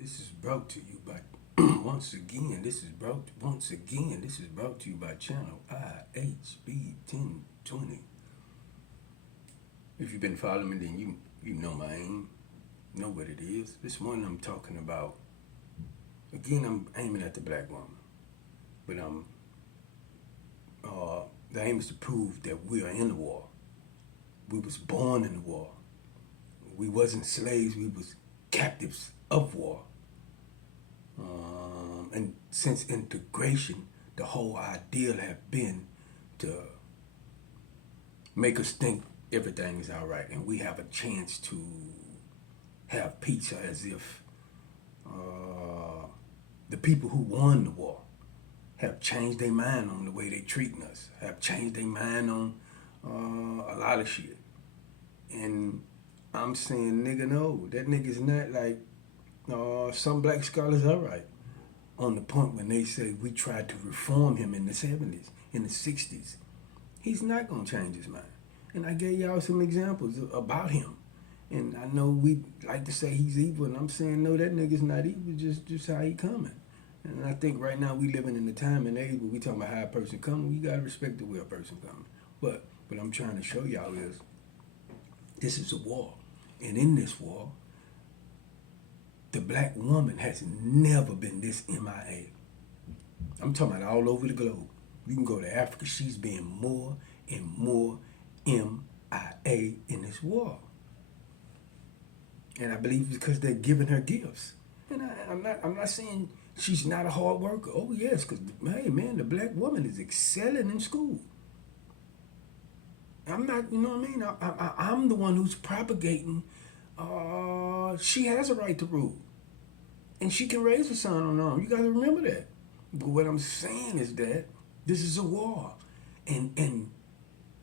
This is brought to you by This is brought to you by channel IHB 1020. If you've been following me, then you know my aim, know what it is. This morning I'm talking about, again, I'm aiming at the black woman, but the aim is to prove that we are in the war. We was born in the war. We wasn't slaves. We was captives of war. And since integration, the whole ideal have been to make us think everything is all right, and we have a chance to have peace, as if the people who won the war have changed their mind on the way they treating us, have changed their mind on a lot of shit. And I'm saying, nigga, no, that nigga's not like some black scholars are right on the point when they say we tried to reform him in the 70s, in the 60s. He's not going to change his mind. And I gave y'all some examples about him. And I know we like to say he's evil, and I'm saying, no, that nigga's not evil, just how he coming. And I think right now we living in the time and age where we talking about how a person coming. You got to respect the way a person coming. But what I'm trying to show y'all is this is a war. And in this war, the black woman has never been this MIA. I'm talking about all over the globe. You can go to Africa, she's been more and more MIA in this war. And I believe because they're giving her gifts. And I'm not saying she's not a hard worker. Oh yes, because hey man, the black woman is excelling in school. I'm not, you know what I mean? I'm the one who's propagating. She has a right to rule, and she can raise a son on her own. You got to remember that. But what I'm saying is that this is a war, and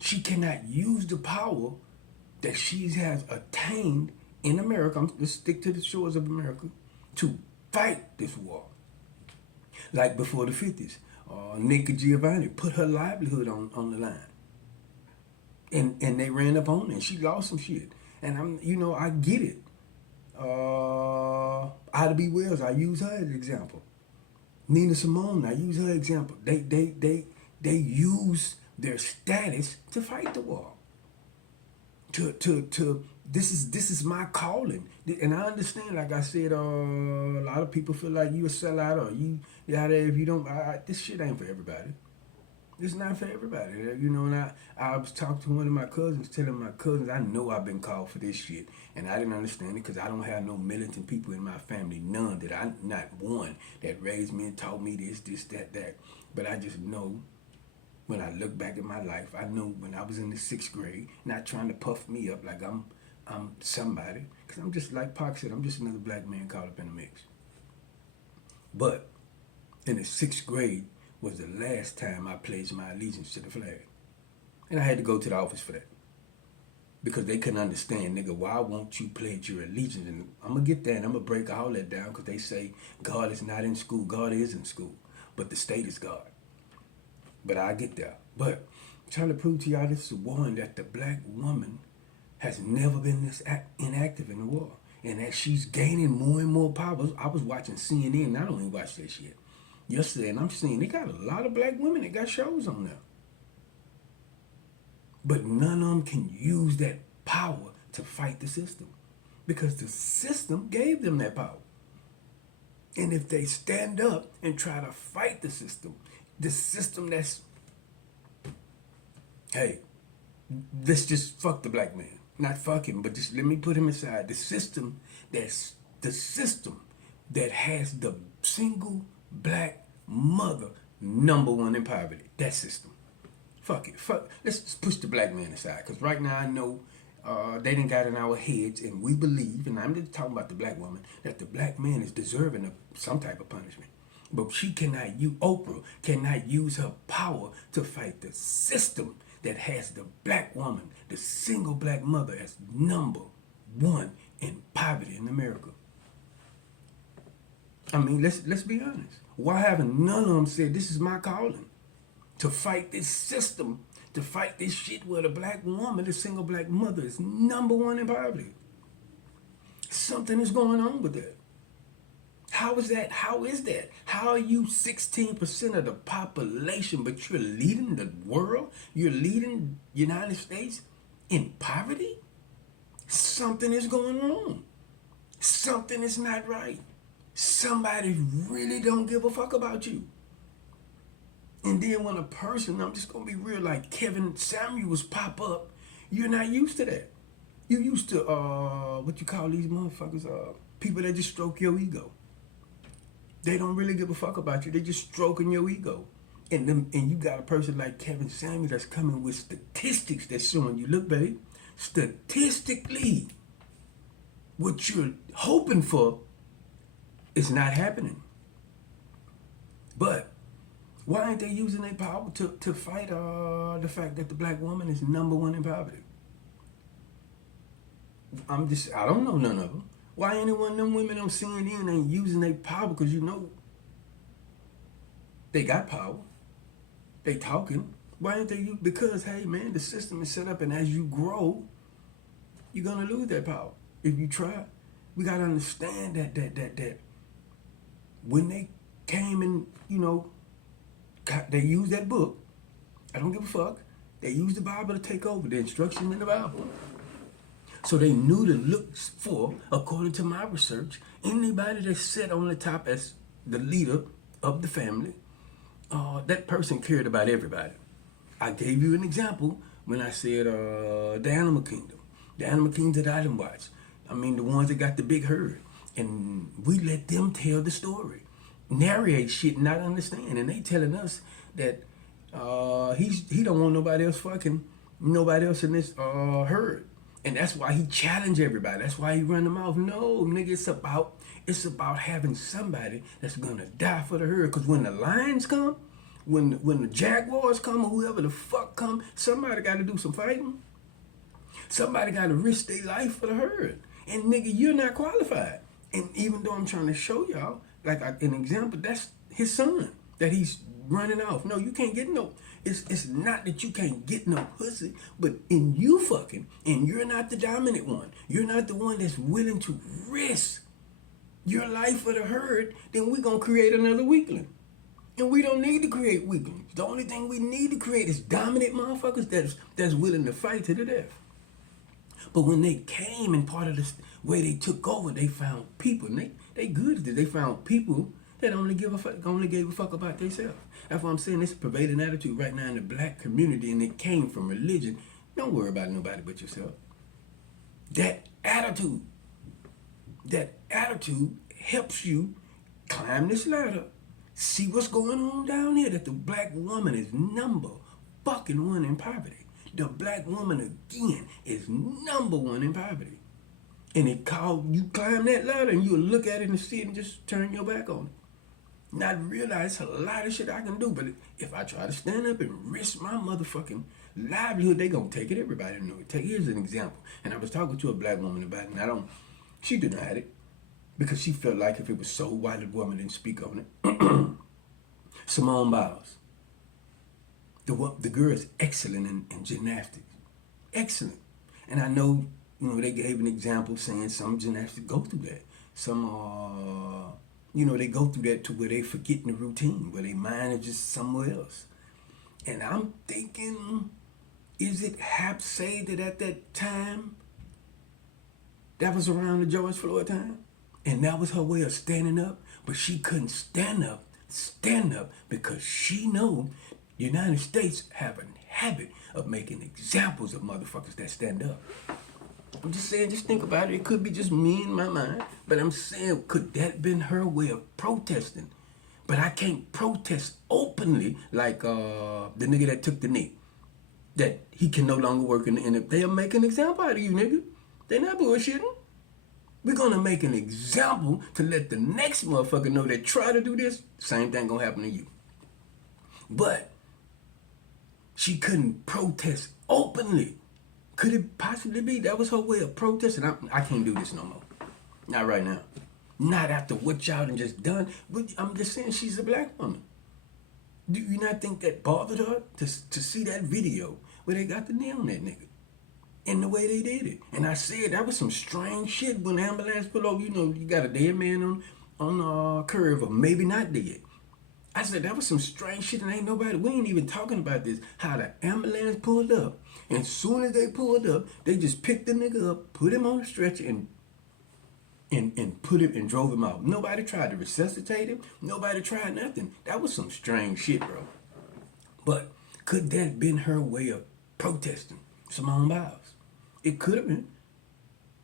she cannot use the power that she has attained in America. Let's stick to the shores of America to fight this war. Like before the 50s, Nika Giovanni put her livelihood on the line. And they ran up on her and she lost some shit. And I get it. Ida B. Wells, I use her as an example. Nina Simone, I use her example. They use their status to fight the war. This is my calling. And I understand, like I said, a lot of people feel like you a sellout or you out there if you don't. This shit ain't for everybody. It's not for everybody, and I was talking to one of my cousins, telling my cousins, I know I've been called for this shit, and I didn't understand it because I don't have no militant people in my family, none, that I, not one, that raised me and taught me this, that. But I just know when I look back at my life, I know when I was in the 6th grade, not trying to puff me up like I'm somebody, because I'm just, like Pac said, I'm just another black man caught up in the mix. But in the 6th grade, was the last time I pledged my allegiance to the flag. And I had to go to the office for that. Because they couldn't understand, nigga, why won't you pledge your allegiance? And I'm going to get that and I'm going to break all that down because they say God is not in school. God is in school. But the state is God. But I get there. But I'm trying to prove to y'all this is one that the black woman has never been this inactive in the war. And as she's gaining more and more power, I was watching CNN, and I don't even watch that shit yesterday, and I'm seeing they got a lot of black women that got shows on there. But none of them can use that power to fight the system because the system gave them that power. And if they stand up and try to fight the system that's, hey, let's just fuck the black man. Not fuck him, but just let me put him aside. The system that has the single black mother #1 in poverty. That system. Fuck it. Fuck. Let's just push the black man aside. Because right now I know they done got in our heads and we believe, and I'm just talking about the black woman, that the black man is deserving of some type of punishment. But she cannot use, Oprah cannot use her power to fight the system that has the black woman, the single black mother, as #1 in poverty in America. I mean, let's be honest. Why haven't none of them said this is my calling? To fight this system, to fight this shit where the black woman, the single black mother, is #1 in poverty. Something is going on with that. How is that? How is that? How are you 16% of the population, but you're leading the world? You're leading the United States in poverty? Something is going on. Something is not right. Somebody really don't give a fuck about you. And then when a person, I'm just gonna be real, like Kevin Samuels pop up, you're not used to that. You used to what you call these motherfuckers, people that just stroke your ego. They don't really give a fuck about you. They just stroking your ego. And you got a person like Kevin Samuels that's coming with statistics that's showing you, look, babe, statistically, what you're hoping for is not happening. But why ain't they using their power to fight the fact that the black woman is #1 in poverty? I don't know none of them. Why any one of them women on CNN ain't using their power? Because you know they got power. They talking. Why ain't they use? Because, hey, man, the system is set up, and as you grow, you're going to lose that power if you try. We got to understand that when they came and, you know, they used that book. I don't give a fuck. They used the Bible to take over, the instruction in the Bible. So they knew to look for, according to my research, anybody that's set on the top as the leader of the family, that person cared about everybody. I gave you an example when I said the Animal Kingdom. The Animal Kingdom that I didn't watch. I mean, the ones that got the big herd. And we let them tell the story. Narrate shit, not understand. And they telling us that he don't want nobody else in this herd. And that's why he challenged everybody. That's why he run them off. No, nigga, it's about having somebody that's gonna die for the herd. Cause when the lions come, when the jaguars come, or whoever the fuck come, somebody gotta do some fighting. Somebody gotta risk their life for the herd. And nigga, you're not qualified. And even though I'm trying to show y'all, like an example, that's his son that he's running off. No, you can't get no. It's not that you can't get no pussy, but in you fucking, and you're not the dominant one. You're not the one that's willing to risk your life for the herd, then we're going to create another weakling. And we don't need to create weaklings. The only thing we need to create is dominant motherfuckers that's willing to fight to the death. But when they came and part of this way they took over, they found people. And they good at this. They found people that only gave a fuck about themselves. That's why I'm saying this prevailing attitude right now in the black community, and it came from religion. Don't worry about nobody but yourself. That attitude helps you climb this ladder, see what's going on down here, that the black woman is #1 in poverty. The black woman, again, is #1 in poverty. And you climb that ladder and you'll look at it and see it and just turn your back on it. Not realize a lot of shit I can do, but if I try to stand up and risk my motherfucking livelihood, they gonna take it. Everybody know it. Here's an example. And I was talking to a black woman about it, and she denied it because she felt like if it was so, why the woman didn't speak on it. Simone Biles. The girl is excellent in gymnastics. Excellent. And I know, they gave an example saying some gymnastics go through that. Some they go through that to where they forgetting the routine, where their mind is just somewhere else. And I'm thinking, is it Hap say that at that time, that was around the George Floyd time? And that was her way of standing up, but she couldn't stand up because she know the United States have a habit of making examples of motherfuckers that stand up. I'm just saying, just think about it. It could be just me in my mind, but I'm saying, could that been her way of protesting? But I can't protest openly like the nigga that took the knee. That he can no longer work in the NFL. They'll make an example out of you, nigga. They not bullshitting. We're gonna make an example to let the next motherfucker know that try to do this, same thing gonna happen to you. But she couldn't protest openly. Could it possibly be that was her way of protesting? I can't do this no more. Not right now. Not after what y'all done just done. But I'm just saying, she's a black woman. Do you not think that bothered her to see that video where they got the knee on that nigga? And the way they did it. And I said that was some strange shit when the ambulance pulled over. You got a dead man on the curve of maybe not dead. I said that was some strange shit, and ain't nobody. We ain't even talking about this. How the ambulance pulled up, and as soon as they pulled up, they just picked the nigga up, put him on the stretcher, and put him and drove him out. Nobody tried to resuscitate him. Nobody tried nothing. That was some strange shit, bro. But could that have been her way of protesting Simone Biles? It could have been.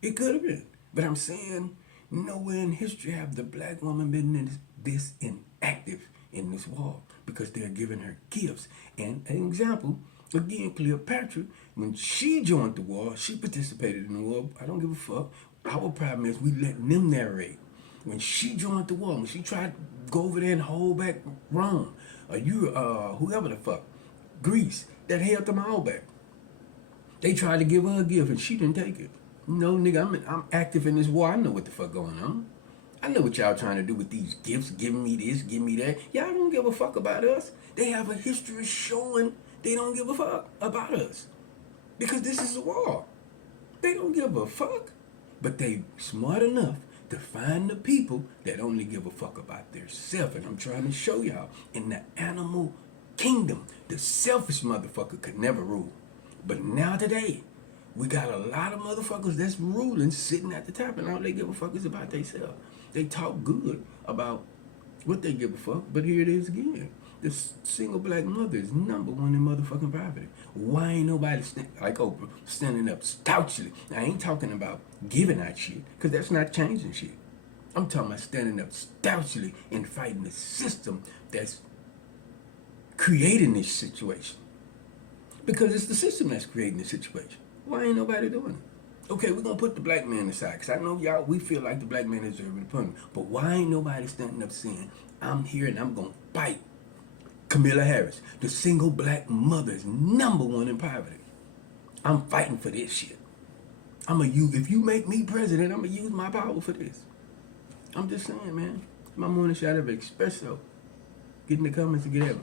It could have been. But I'm saying nowhere in history have the black woman been this inactive in this war because they're giving her gifts. And an example, again, Cleopatra, when she joined the war, she participated in the war. I don't give a fuck. Our problem is we letting them narrate. When she joined the war, when she tried to go over there and hold back Rome, or whoever the fuck, Greece, that held them all back. They tried to give her a gift and she didn't take it. No, nigga, I'm active in this war. I know what the fuck going on. I know what y'all trying to do with these gifts, giving me this, giving me that. Y'all don't give a fuck about us. They have a history showing they don't give a fuck about us. Because this is a war. They don't give a fuck. But they smart enough to find the people that only give a fuck about their self. And I'm trying to show y'all, in the animal kingdom, the selfish motherfucker could never rule. But now today, we got a lot of motherfuckers that's ruling, sitting at the top, and all they give a fuck is about themselves. They talk good about what they give a fuck, but here it is again. The single black mother is number one in motherfucking poverty. Why ain't nobody, like Oprah, standing up stoutly? I ain't talking about giving out shit, because that's not changing shit. I'm talking about standing up stoutly and fighting the system that's creating this situation. Because it's the system that's creating this situation. Why ain't nobody doing it? Okay, we're going to put the black man aside, because I know y'all, we feel like the black man is deserving the punishment. But why ain't nobody standing up saying, I'm here and I'm going to fight Kamala Harris, the single black mother is number one in poverty. I'm fighting for this shit. If you make me president, I'm going to use my power for this. I'm just saying, man. My morning shot of espresso. Get in the comments and get at me.